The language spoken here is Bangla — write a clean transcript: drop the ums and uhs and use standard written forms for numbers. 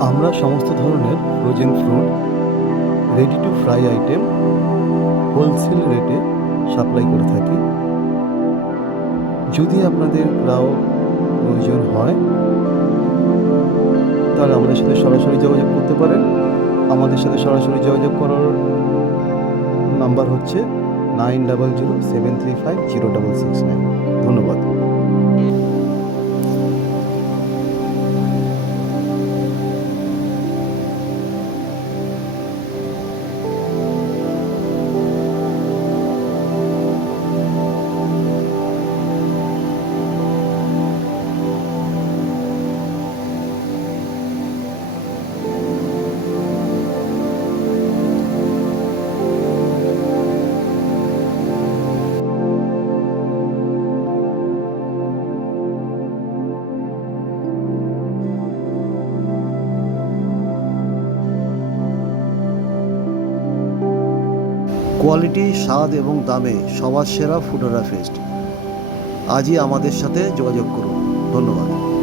আমরা সমস্ত ধরনের frozen fruit, ready to fry item wholesale রেটে সাপ্লাই করে থাকি। যদি আপনাদের কারো প্রয়োজন হয় তাহলে আমাদের সাথে সরাসরি যোগাযোগ করতে পারেন। আমাদের সাথে সরাসরি যোগাযোগ করার নাম্বার হচ্ছে 9007350669। ধন্যবাদ। কোয়ালিটি, স্বাদ এবং দামে সবার সেরা ফুডোরা ফেস্ট। আজই আমাদের সাথে যোগাযোগ করুন। ধন্যবাদ।